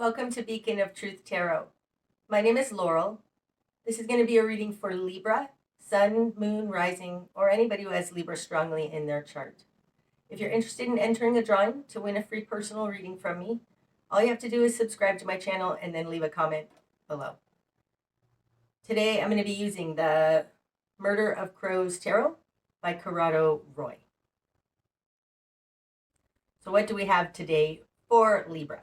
Welcome to Beacon of Truth Tarot. My name is Laurel. This is going to be a reading for Libra, Sun, Moon, Rising, or anybody who has Libra strongly in their chart. If you're interested in entering a drawing to win a free personal reading from me, all you have to do is subscribe to my channel and then leave a comment below. Today I'm going to be using the Murder of Crows Tarot by Corrado Roy. So what do we have today for Libra?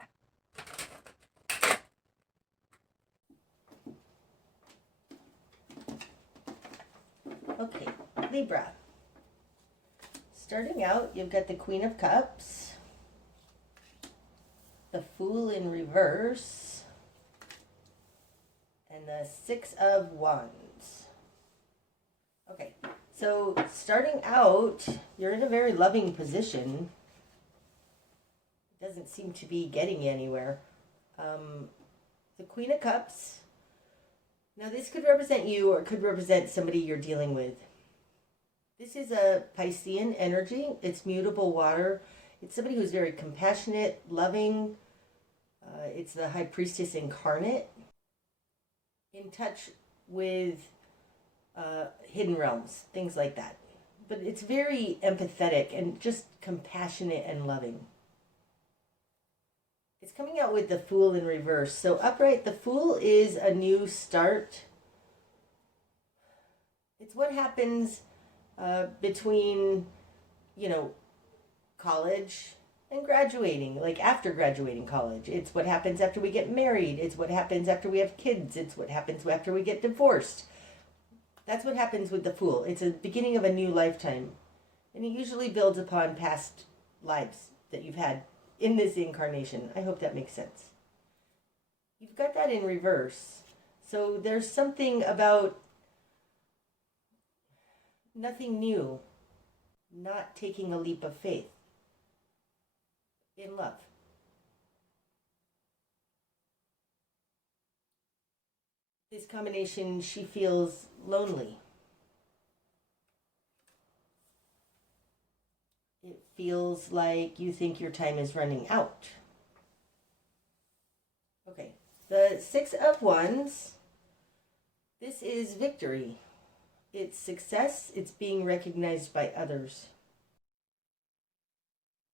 Okay, Libra. Starting out, you've got the Queen of Cups, the Fool in reverse, and the Six of Wands. Okay, so starting out, you're in a very loving position. It doesn't seem to be getting you anywhere. The Queen of Cups. Now this could represent you or it could represent somebody you're dealing with. This is a Piscean energy. It's mutable water. It's somebody who's very compassionate, loving. It's the High Priestess incarnate. In touch with hidden realms, things like that. But it's very empathetic and just compassionate and loving. It's coming out with the Fool in reverse. So upright, the Fool is a new start. It's what happens between, college and graduating, like after graduating college. It's what happens after we get married. It's what happens after we have kids. It's what happens after we get divorced. That's what happens with the Fool. It's a beginning of a new lifetime. And it usually builds upon past lives that you've had in this incarnation. I hope that makes sense. You've got that in reverse. So there's something about nothing new, not taking a leap of faith in love. This combination, she feels lonely. It feels like you think your time is running out. Okay, the Six of Wands, this is victory. It's success. It's being recognized by others.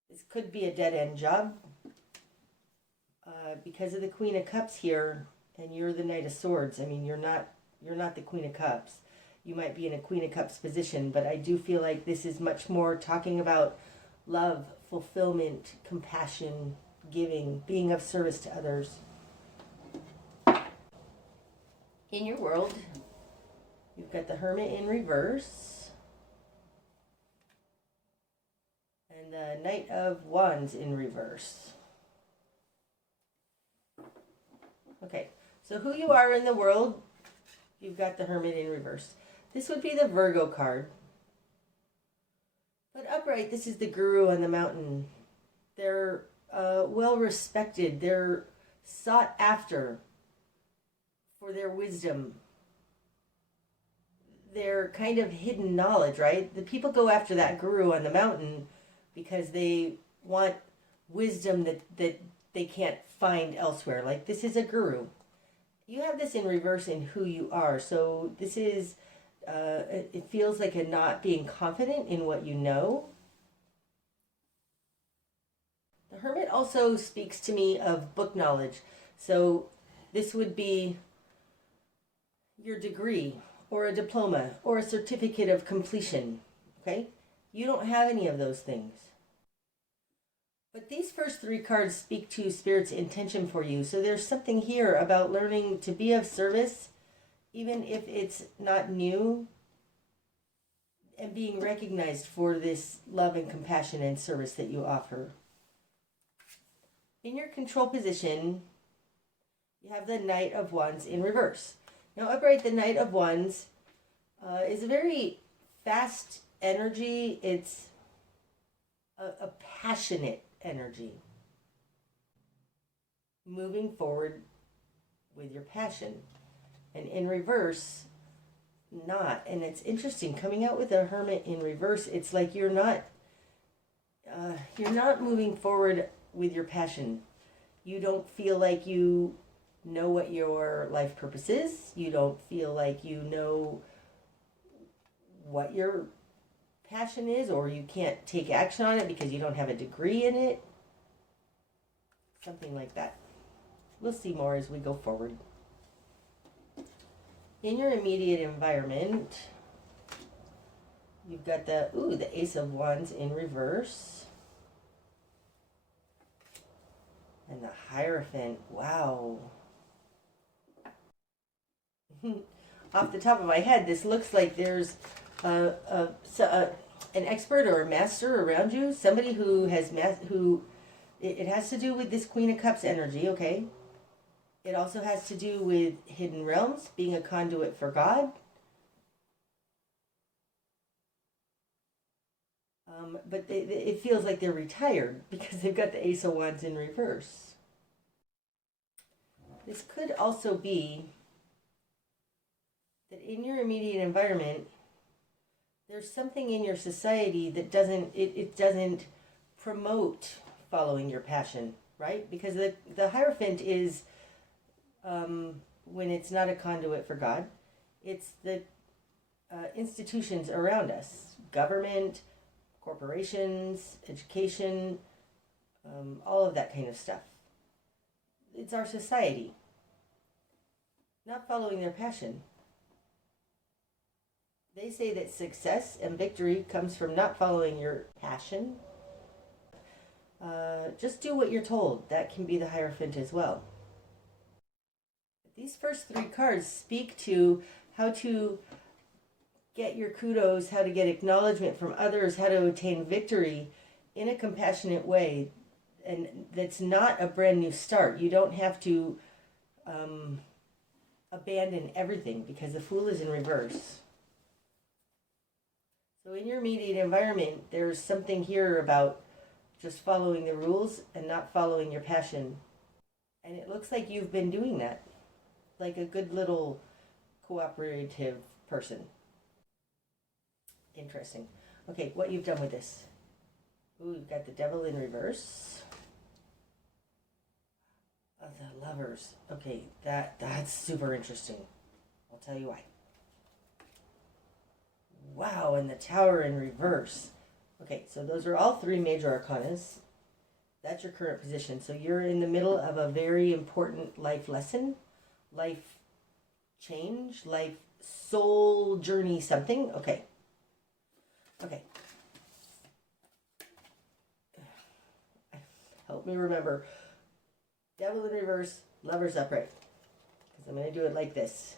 This could be a dead-end job because of the Queen of Cups here, and you're the Knight of Swords. I mean, you're not the Queen of Cups. You might be in a Queen of Cups position, but I do feel like this is much more talking about love, fulfillment, compassion, giving, being of service to others. In your world, you've got the Hermit in reverse and the Knight of Wands in reverse. Okay, so who you are in the world, you've got the Hermit in reverse. This would be the Virgo card. But upright, this is the Guru on the mountain. They're well respected. They're sought after for their wisdom. Their kind of hidden knowledge, right? The people go after that Guru on the mountain because they want wisdom that they can't find elsewhere. Like, this is a Guru. You have this in reverse in who you are. So this is it feels like a not being confident in what you know. The Hermit also speaks to me of book knowledge. So this would be your degree or a diploma or a certificate of completion. Okay? You don't have any of those things. But these first three cards speak to Spirit's intention for you. So there's something here about learning to be of service, even if it's not new, and being recognized for this love and compassion and service that you offer. In your control position, you have the Knight of Wands in reverse. Now upright, the Knight of Wands is a very fast energy. It's a passionate energy. Moving forward with your passion. And in reverse, not. And it's interesting, coming out with a Hermit in reverse, it's like you're not moving forward with your passion. You don't feel like you know what your life purpose is. You don't feel like you know what your passion is, or you can't take action on it because you don't have a degree in it. Something like that. We'll see more as we go forward. In your immediate environment, you've got the Ace of Wands in reverse. And the Hierophant. Wow. Off the top of my head, this looks like there's an expert or a master around you. Somebody who has it has to do with this Queen of Cups energy, okay? It also has to do with hidden realms, being a conduit for God. But it feels like they're retired because they've got the Ace of Wands in reverse. This could also be that in your immediate environment, there's something in your society that doesn't promote following your passion, right? Because the Hierophant is, when it's not a conduit for God, it's the institutions around us, government, corporations, education, all of that kind of stuff. It's our society not following their passion. They say that success and victory comes from not following your passion. Just do what you're told. That can be the Hierophant as well. These first three cards speak to how to get your kudos, how to get acknowledgement from others, how to attain victory in a compassionate way. And that's not a brand new start. You don't have to abandon everything because the Fool is in reverse. So in your immediate environment, there's something here about just following the rules and not following your passion. And it looks like you've been doing that, like a good little cooperative person. Interesting. Okay, what you've done with this. Ooh, you've got the Devil in reverse. Oh, the Lovers. Okay, that's super interesting. I'll tell you why. Wow, and the Tower in reverse. Okay, so those are all three major arcanas. That's your current position. So you're in the middle of a very important life lesson, life change, life soul journey something. Okay. Okay. Help me remember. Devil in reverse, Lovers upright. Because I'm going to do it like this.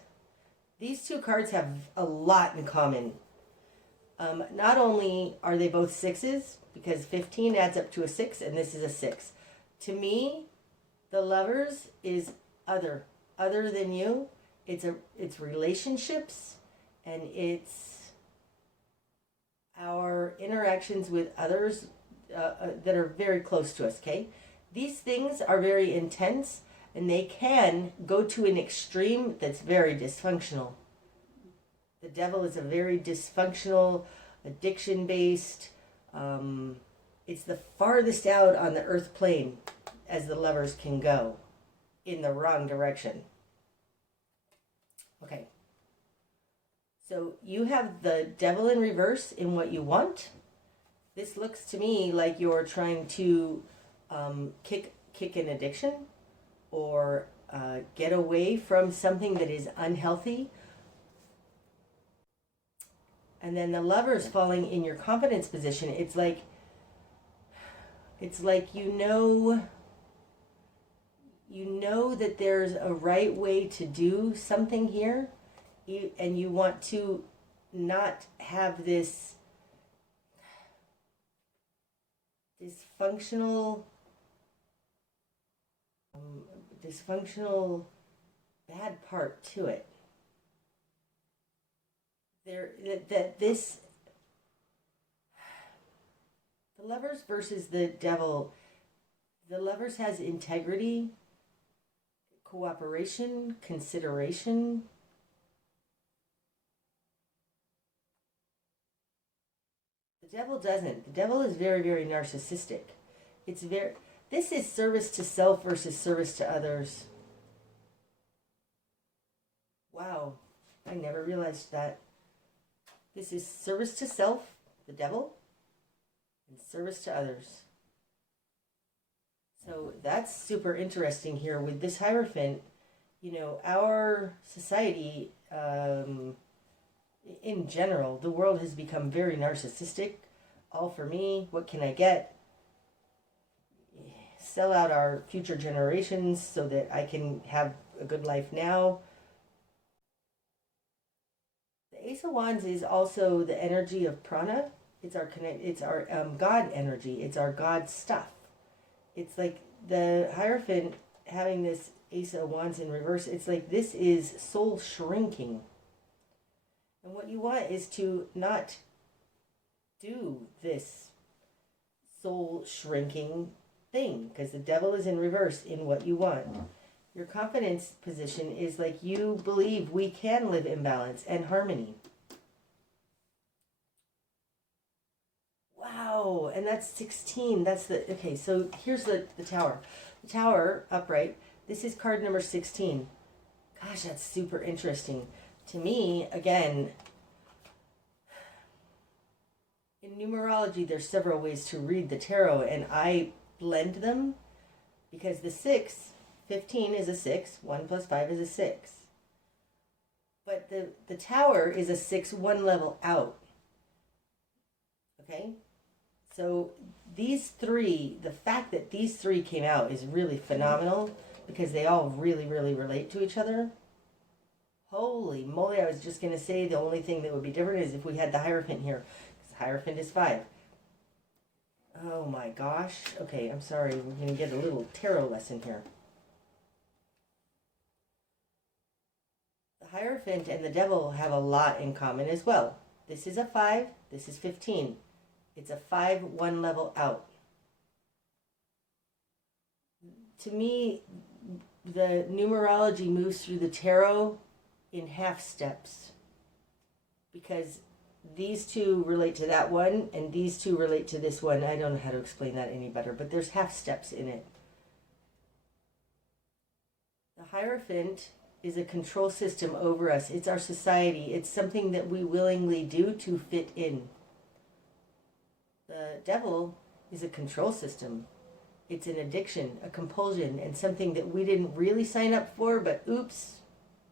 These two cards have a lot in common. Not only are they both sixes, because 15 adds up to a 6, and this is a 6. To me, the Lovers is other than you. It's relationships, and it's our interactions with others that are very close to us, okay? These things are very intense, and they can go to an extreme that's very dysfunctional. The Devil is a very dysfunctional, addiction-based, it's the farthest out on the earth plane as the Lovers can go in the wrong direction. Okay. So you have the Devil in reverse in what you want. This looks to me like you're trying to kick an addiction or get away from something that is unhealthy. And then the Lovers falling in your confidence position. It's like you know that there's a right way to do something here, and you want to not have this dysfunctional bad part to it. The Lovers versus the Devil. The Lovers has integrity, cooperation, consideration. The Devil doesn't. The Devil is very, very narcissistic. This is service to self versus service to others. Wow, I never realized that. This is service to self, the devil, and service to others. So that's super interesting here with this Hierophant. You know, our society, in general, the world has become very narcissistic. All for me, what can I get? Sell out our future generations so that I can have a good life now. The Ace of Wands is also the energy of prana. It's our God energy. It's our God stuff. It's like the Hierophant having this Ace of Wands in reverse. It's like this is soul shrinking. And what you want is to not do this soul shrinking thing, because the devil is in reverse in what you want. Your confidence position is like you believe we can live in balance and harmony. Wow, and that's 16. That's the, okay, so here's the Tower. The Tower, upright, this is card number 16. Gosh, that's super interesting. To me, again, in numerology, there's several ways to read the tarot, and I blend them because the 6, 15 is a 6, 1 plus 5 is a 6. But the Tower is a 6, 1 level out. Okay? So these three, the fact that these three came out is really phenomenal because they all really, really relate to each other. Holy moly, I was just going to say the only thing that would be different is if we had the Hierophant here. Because Hierophant is 5. Oh my gosh. Okay, I'm sorry. We're going to get a little tarot lesson here. The Hierophant and the Devil have a lot in common as well. This is a 5. This is 15. It's a 5, 1 level out. To me, the numerology moves through the tarot in half steps. Because these two relate to that one, and these two relate to this one. I don't know how to explain that any better, but there's half steps in it. The Hierophant is a control system over us. It's our society. It's something that we willingly do to fit in. The Devil is a control system. It's an addiction, a compulsion, and something that we didn't really sign up for, but oops,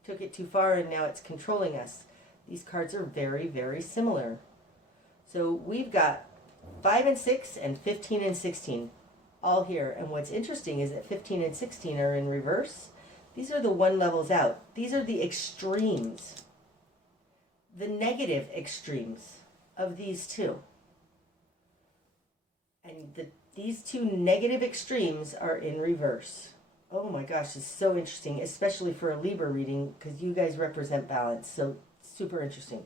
took it too far and now it's controlling us. These cards are very, very similar. So we've got 5 and 6 and 15 and 16 all here. And what's interesting is that 15 and 16 are in reverse. These are the 1 levels out. These are the extremes, the negative extremes of these two. And these two negative extremes are in reverse. Oh my gosh, it's so interesting, especially for a Libra reading, because you guys represent balance. So super interesting.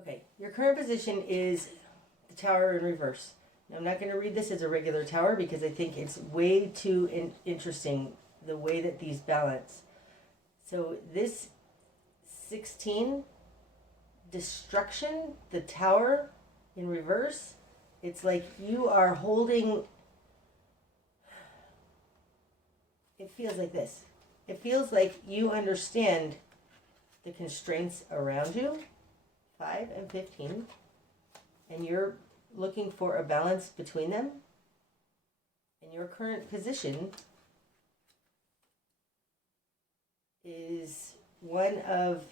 Okay, your current position is the Tower in reverse. Now, I'm not going to read this as a regular Tower because I think it's way too interesting the way that these balance. So this 16, destruction, the Tower in reverse, it's like you are holding, it feels like this. It feels like you understand the constraints around you, 5 and 15, and you're looking for a balance between them. And your current position is one of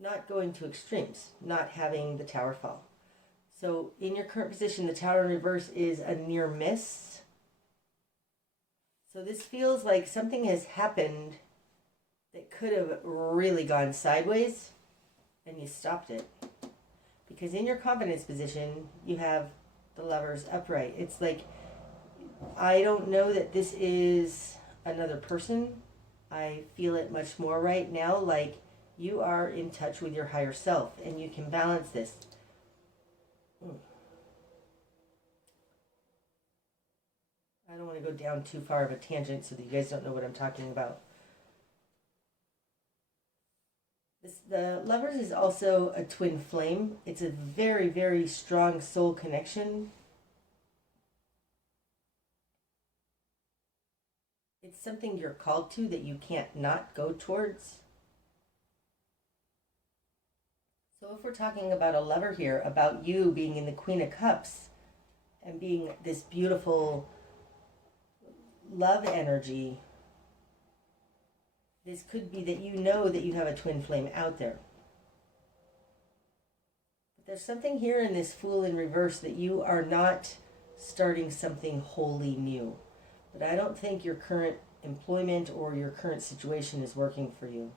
not going to extremes, not having the Tower fall. So in your current position, the Tower in reverse is a near miss. So this feels like something has happened that could have really gone sideways, and you stopped it. Because in your confidence position, you have the Lovers upright. It's like, I don't know that this is another person. I feel it much more right now, like you are in touch with your higher self, and you can balance this. I don't want to go down too far of a tangent so that you guys don't know what I'm talking about. The Lovers is also a twin flame. It's a very, very strong soul connection. It's something you're called to that you can't not go towards. So if we're talking about a lover here, about you being in the Queen of Cups and being this beautiful love energy, this could be that you know that you have a twin flame out there. But there's something here in this Fool in reverse that you are not starting something wholly new. But I don't think your current employment or your current situation is working for you.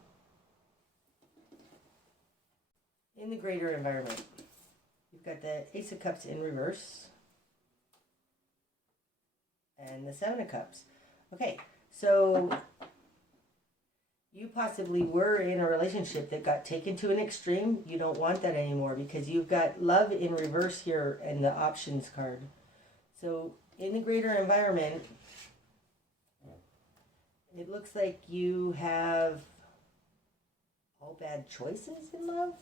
In the greater environment, you've got the Ace of Cups in reverse and the Seven of Cups. Okay, so you possibly were in a relationship that got taken to an extreme. You don't want that anymore because you've got love in reverse here and the options card. So in the greater environment, it looks like you have all bad choices in love.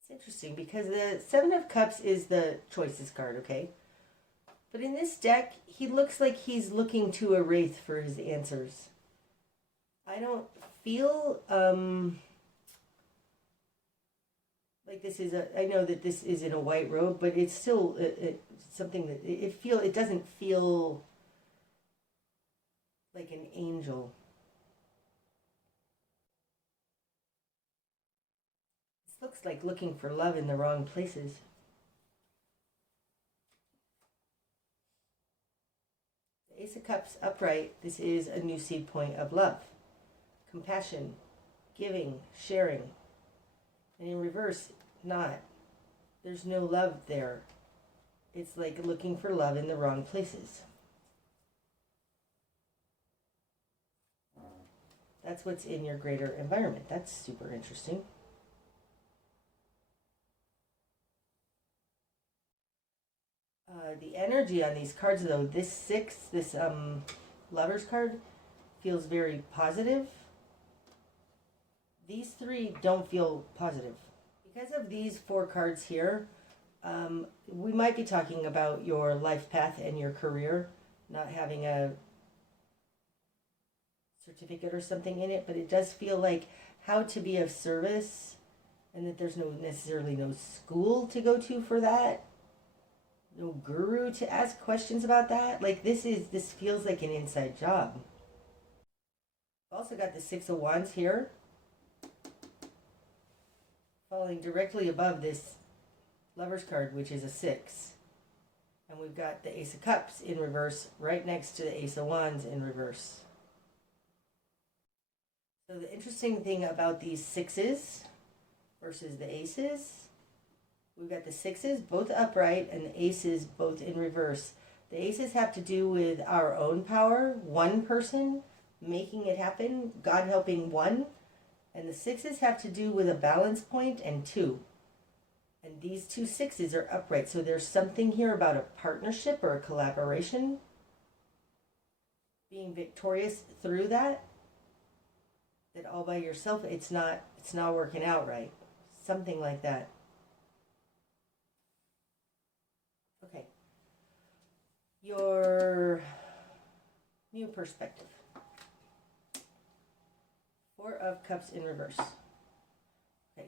It's interesting because the Seven of Cups is the choices card, okay? But in this deck, he looks like he's looking to a wraith for his answers. I don't feel like this is I know that this is in a white robe, but it's still something that it doesn't feel like an angel. This looks like looking for love in the wrong places. The Ace of Cups upright, this is a new seed point of love. Compassion, giving, sharing. And in reverse, not. There's no love there. It's like looking for love in the wrong places. That's what's in your greater environment. That's super interesting. The energy on these cards, though, this six, this Lover's card, feels very positive. These three don't feel positive. Because of these four cards here, we might be talking about your life path and your career, not having a certificate or something in it, but it does feel like how to be of service, and that there's necessarily no school to go to for that, no guru to ask questions about that. Like this feels like an inside job. I've also got the Six of Wands here, falling directly above this Lover's card, which is a 6. And we've got the Ace of Cups in reverse right next to the Ace of Wands in reverse. So the interesting thing about these 6s versus the aces, we've got the 6s both upright and the aces both in reverse. The aces have to do with our own power, one person making it happen, God helping one. And the 6s have to do with a balance point and 2. And these two 6s are upright. So there's something here about a partnership or a collaboration. Being victorious through that. That all by yourself, it's not working out right. Something like that. Okay. Your new perspective. 4 of Cups in reverse. Okay.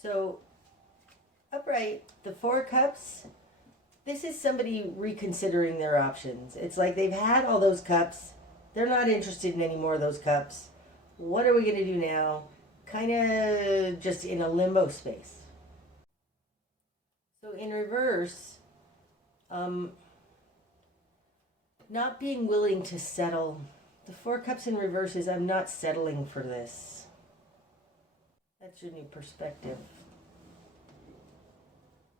So, upright, the 4 Cups, this is somebody reconsidering their options. It's like they've had all those cups. They're not interested in any more of those cups. What are we going to do now? Kind of just in a limbo space. So in reverse, not being willing to settle. The 4 Cups in reverse is I'm not settling for this. That's your new perspective.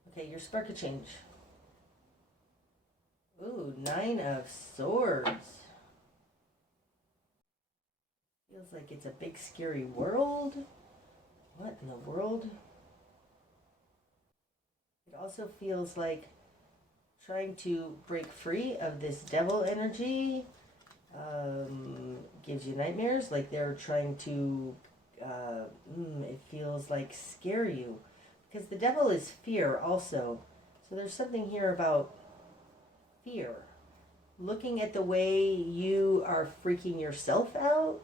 Okay, your spark of change. Ooh, 9 of Swords. Feels like it's a big scary world. What in the world? It also feels like trying to break free of this devil energy. Gives you nightmares, like they're trying to, it feels like scare you. Because the devil is fear also. So there's something here about fear. looking at the way you are freaking yourself out.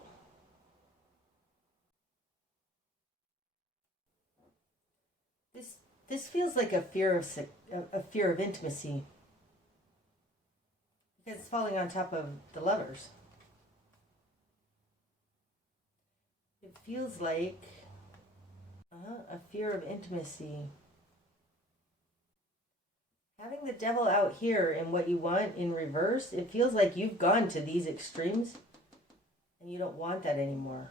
This feels like a fear of intimacy, because it's falling on top of the Lovers. It feels like a fear of intimacy. Having the Devil out here in what you want in reverse, it feels like you've gone to these extremes and you don't want that anymore.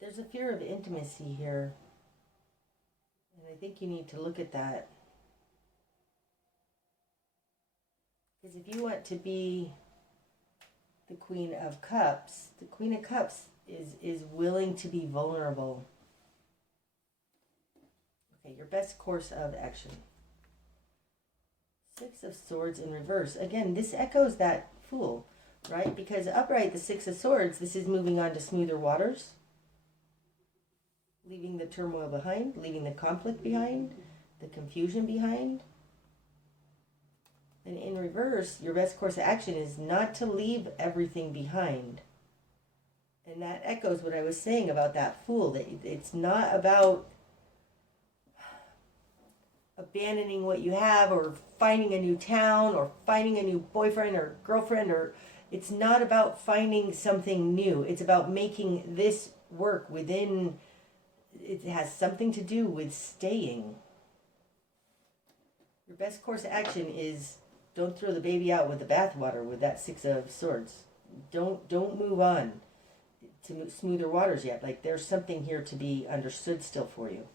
There's a fear of intimacy here. And I think you need to look at that. Because if you want to be the Queen of Cups, the Queen of Cups is willing to be vulnerable. Okay, your best course of action. Six of Swords in reverse. Again, this echoes that Fool, right? Because upright, the Six of Swords, this is moving on to smoother waters. Leaving the turmoil behind, leaving the conflict behind, the confusion behind. And in reverse, your best course of action is not to leave everything behind. And that echoes what I was saying about that Fool, that it's not about abandoning what you have or finding a new town or finding a new boyfriend or girlfriend, or it's not about finding something new. It's about making this work within. It has something to do with staying. Your best course of action is don't throw the baby out with the bathwater with that Six of Swords. Don't move on to smoother waters yet. Like, there's something here to be understood still for you.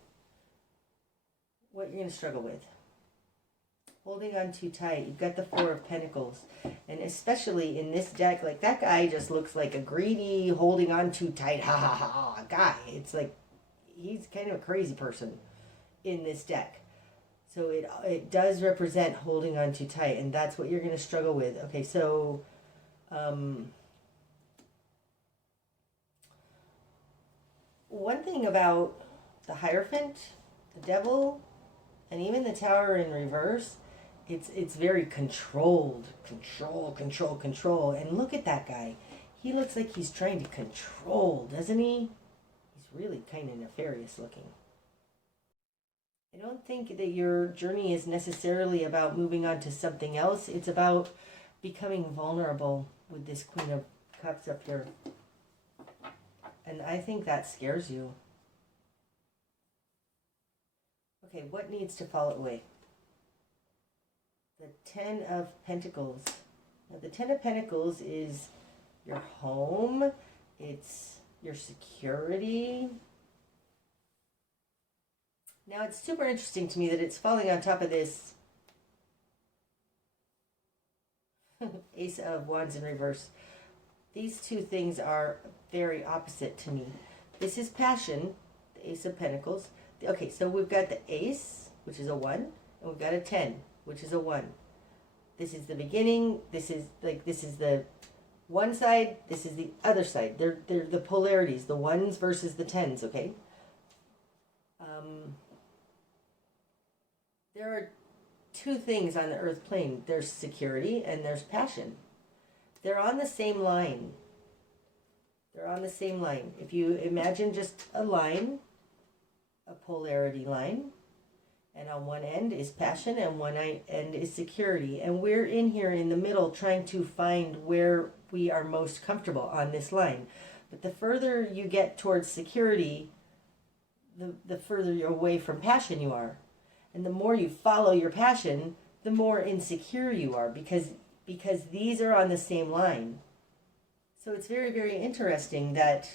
What you're going to struggle with. Holding on too tight. You've got the Four of Pentacles. And especially in this deck, like, that guy just looks like a greedy, holding on too tight, ha ha ha guy. It's like, he's kind of a crazy person in this deck. So it does represent holding on too tight, and that's what you're going to struggle with. Okay, so one thing about the Hierophant, the Devil, and even the Tower in reverse, it's very controlled. Control. And look at that guy. He looks like he's trying to control, doesn't he? He's really kind of nefarious looking. I don't think that your journey is necessarily about moving on to something else. It's about becoming vulnerable with this Queen of Cups up here. And I think that scares you. Okay, what needs to fall away? The Ten of Pentacles. Now, the Ten of Pentacles is your home. It's your security. Now, it's super interesting to me that it's falling on top of this Ace of Wands in reverse. These two things are very opposite to me. This is passion, the Ace of Pentacles. Okay, so we've got the Ace, which is a 1, and we've got a 10, which is a 1. This is the beginning. This is the one side. This is the other side. They're the polarities, the 1s versus the 10s, okay? There are two things on the earth plane. There's security and there's passion. They're on the same line. They're on the same line. If you imagine just a line, a polarity line, and on one end is passion and one end is security. And we're in here in the middle trying to find where we are most comfortable on this line. But the further you get towards security, the further you're away from passion you are. And the more you follow your passion, the more insecure you are, because these are on the same line. So it's very, very interesting that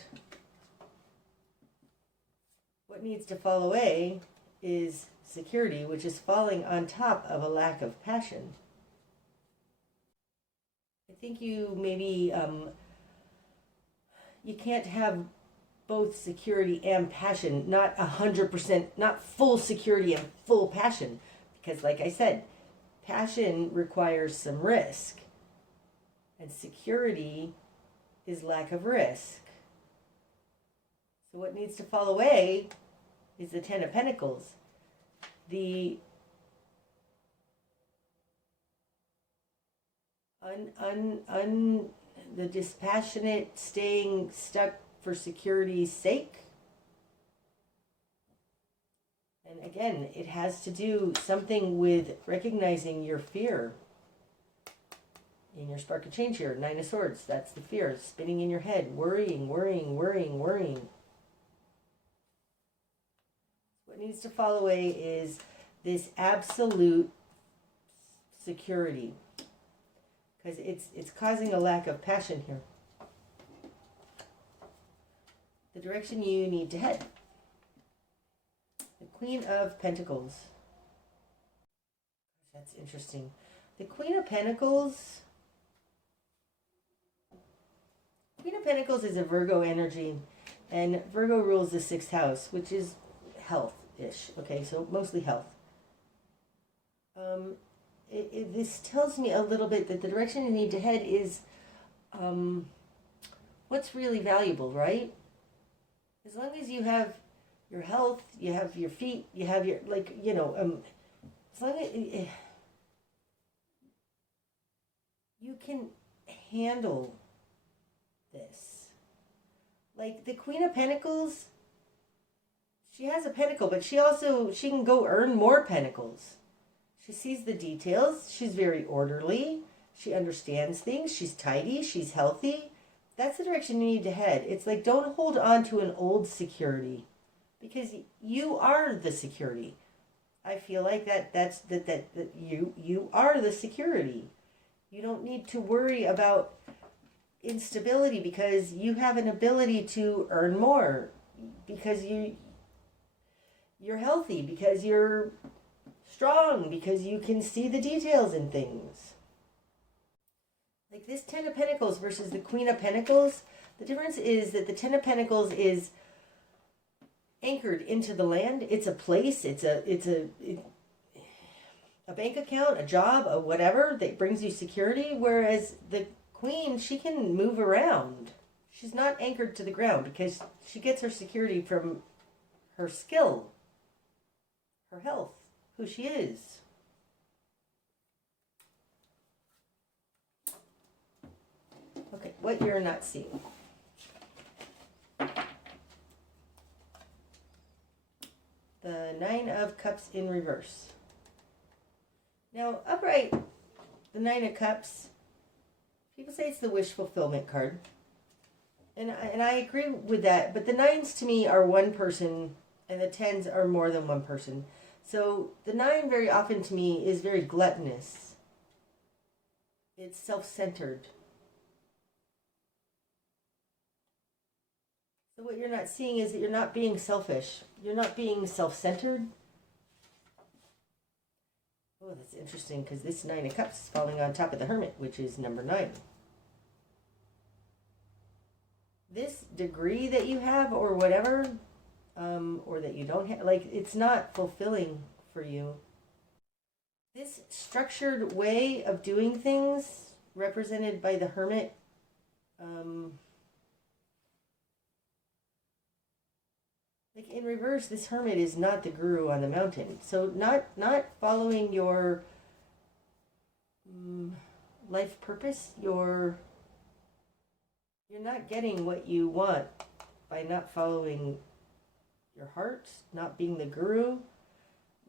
what needs to fall away is security, which is falling on top of a lack of passion. I think you maybe, you can't have both security and passion, not 100%, not full security and full passion. Because like I said, passion requires some risk. And security is lack of risk. So what needs to fall away is the Ten of Pentacles. The the dispassionate staying stuck for security's sake. And again, it has to do something with recognizing your fear. In your spark of change here, Nine of Swords, that's the fear, spinning in your head, worrying. What needs to fall away is this absolute security, because it's causing a lack of passion here. The direction you need to head. The Queen of Pentacles. That's interesting. The Queen of Pentacles is a Virgo energy, and Virgo rules the 6th house, which is health-ish. Okay, so mostly health. This tells me a little bit that the direction you need to head is what's really valuable, right? As long as you have your health, you have your feet, you have your, as long as you can handle this. Like the Queen of Pentacles, she has a pentacle, but she can go earn more pentacles. She sees the details. She's very orderly. She understands things. She's tidy. She's healthy. That's the direction you need to head. It's like, don't hold on to an old security, because you are the security. I feel like that you are the security. You don't need to worry about instability, because you have an ability to earn more, because you're healthy, because you're strong, because you can see the details in things. Like this 10 of Pentacles versus the Queen of Pentacles, the difference is that the 10 of Pentacles is anchored into the land. It's a place, it's a bank account, a job, a whatever that brings you security, whereas the Queen, she can move around. She's not anchored to the ground, because she gets her security from her skill, her health, who she is. Okay, what you're not seeing. The Nine of Cups in reverse. Now, upright, the Nine of Cups, people say it's the wish fulfillment card. And I agree with that, but the nines to me are one person, and the 10s are more than one person. So the 9 very often to me is very gluttonous. It's self-centered. So what you're not seeing is that you're not being selfish. You're not being self-centered. Oh, that's interesting, because this 9 of Cups is falling on top of the Hermit, which is number 9. This degree that you have, or whatever, or that you don't have, like, it's not fulfilling for you. This structured way of doing things, represented by the Hermit, like in reverse, this Hermit is not the guru on the mountain. So not following your life purpose, you're not getting what you want by not following your heart, not being the guru.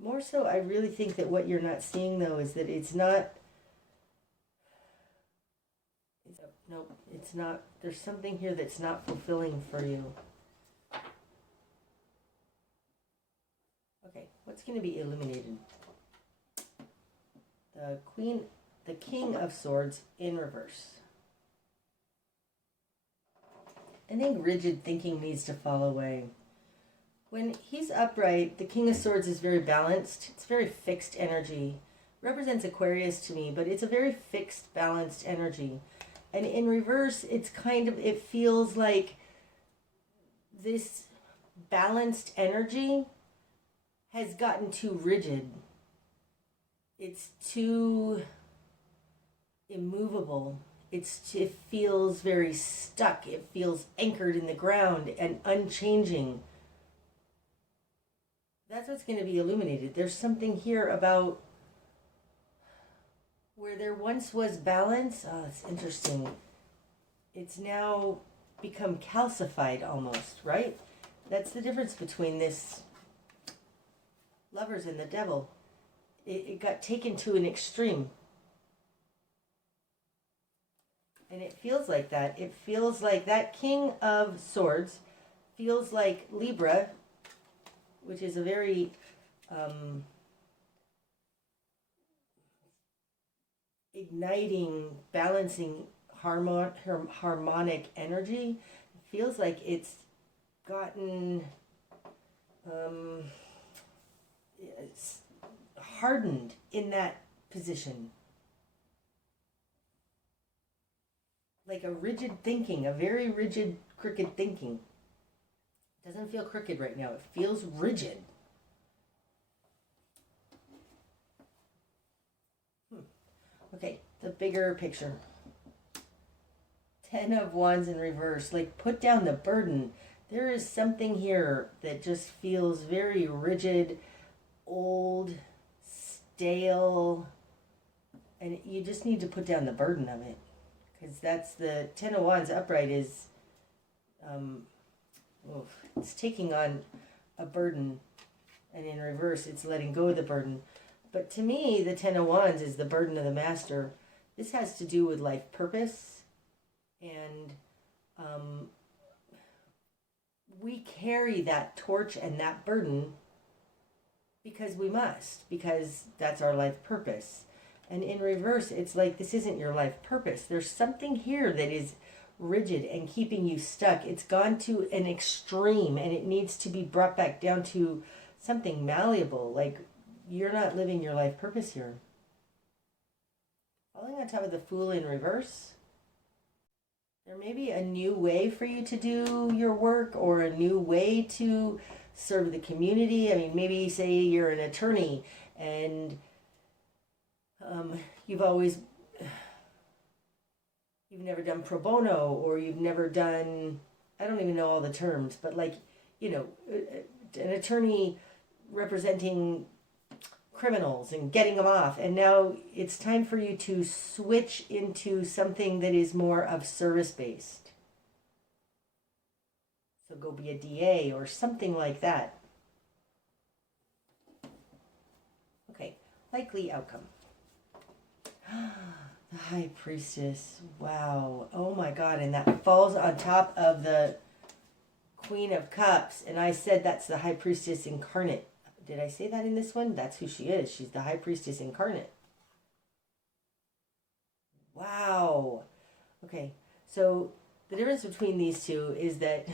More so, I really think that what you're not seeing, though, is that it's not... Nope, it's not. There's something here that's not fulfilling for you. Okay, what's going to be illuminated? The King of Swords in reverse. I think rigid thinking needs to fall away. When he's upright, the King of Swords is very balanced. It's very fixed energy. Represents Aquarius to me, but it's a very fixed, balanced energy. And in reverse, it's kind of, it feels like this balanced energy has gotten too rigid. It's too immovable. It feels very stuck. It feels anchored in the ground and unchanging. That's what's going to be illuminated. There's something here about Where there once was balance, oh, it's interesting. It's now become calcified almost, right? That's the difference between this Lovers and the Devil. It got taken to an extreme. And it feels like that. It feels like that King of Swords feels like Libra, which is a very igniting, balancing, harmonic energy. It feels like it's gotten it's hardened in that position. Like a rigid thinking, a very rigid, crooked thinking. It doesn't feel crooked right now. It feels rigid. Okay, the bigger picture. 10 of Wands in reverse. Like, put down the burden. There is something here that just feels very rigid, old, stale, and you just need to put down the burden of it. Because that's the 10 of Wands upright is, it's taking on a burden, and in reverse, it's letting go of the burden. But to me, the 10 of Wands is the burden of the Master. This has to do with life purpose, and we carry that torch and that burden because we must, because that's our life purpose. And in reverse, it's like, this isn't your life purpose. There's something here that is rigid and keeping you stuck. It's gone to an extreme, and it needs to be brought back down to something malleable. Like, you're not living your life purpose here. Falling on top of the Fool in reverse. There may be a new way for you to do your work, or a new way to serve the community. I mean, maybe say you're an attorney and you've never done pro bono, or you've never done, I don't even know all the terms, but like, you know, an attorney representing criminals and getting them off. And now it's time for you to switch into something that is more of service-based. So go be a DA or something like that. Okay, likely outcome. The High Priestess. Wow. Oh my God. And that falls on top of the Queen of Cups. And I said that's the High Priestess incarnate. Did I say that in this one? That's who she is. She's the High Priestess incarnate. Wow. Okay. So the difference between these two is that,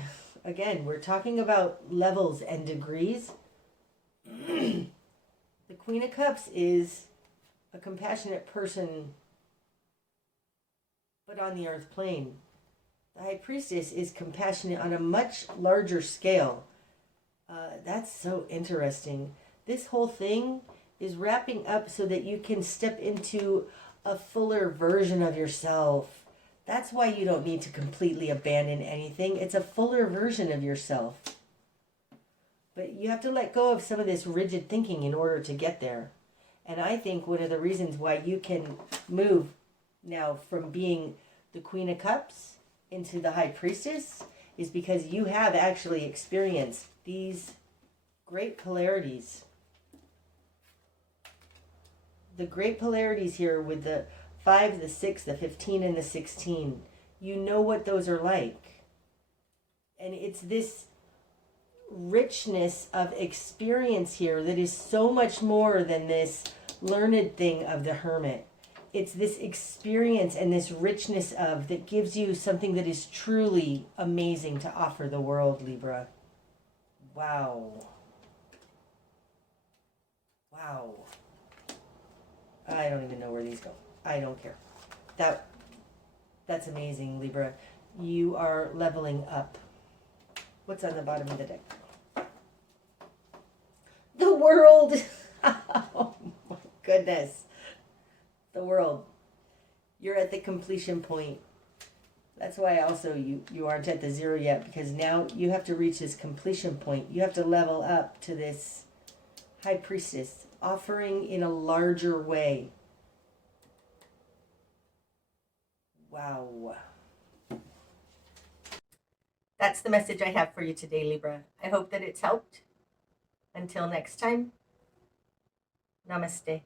again, we're talking about levels and degrees. The Queen of Cups is a compassionate person, but on the earth plane. The High Priestess is compassionate on a much larger scale. That's so interesting. This whole thing is wrapping up so that you can step into a fuller version of yourself. That's why you don't need to completely abandon anything. It's a fuller version of yourself. But you have to let go of some of this rigid thinking in order to get there. And I think one of the reasons why you can move now from being the Queen of Cups into the High Priestess is because you have actually experienced these great polarities. The great polarities here with the 5, the 6, the 15, and the 16. You know what those are like. And it's this richness of experience here that is so much more than this learned thing of the Hermit. It's this experience and this richness of that gives you something that is truly amazing to offer the world, Libra. Wow. Wow. I don't even know where these go. I don't care. That's amazing, Libra. You are leveling up. What's on the bottom of the deck? The World. Oh my goodness. The World. You're at the completion point. That's why also you aren't at the 0 yet, because now you have to reach this completion point. You have to level up to this High Priestess, offering in a larger way. Wow. That's the message I have for you today, Libra. I hope that it's helped. Until next time, namaste.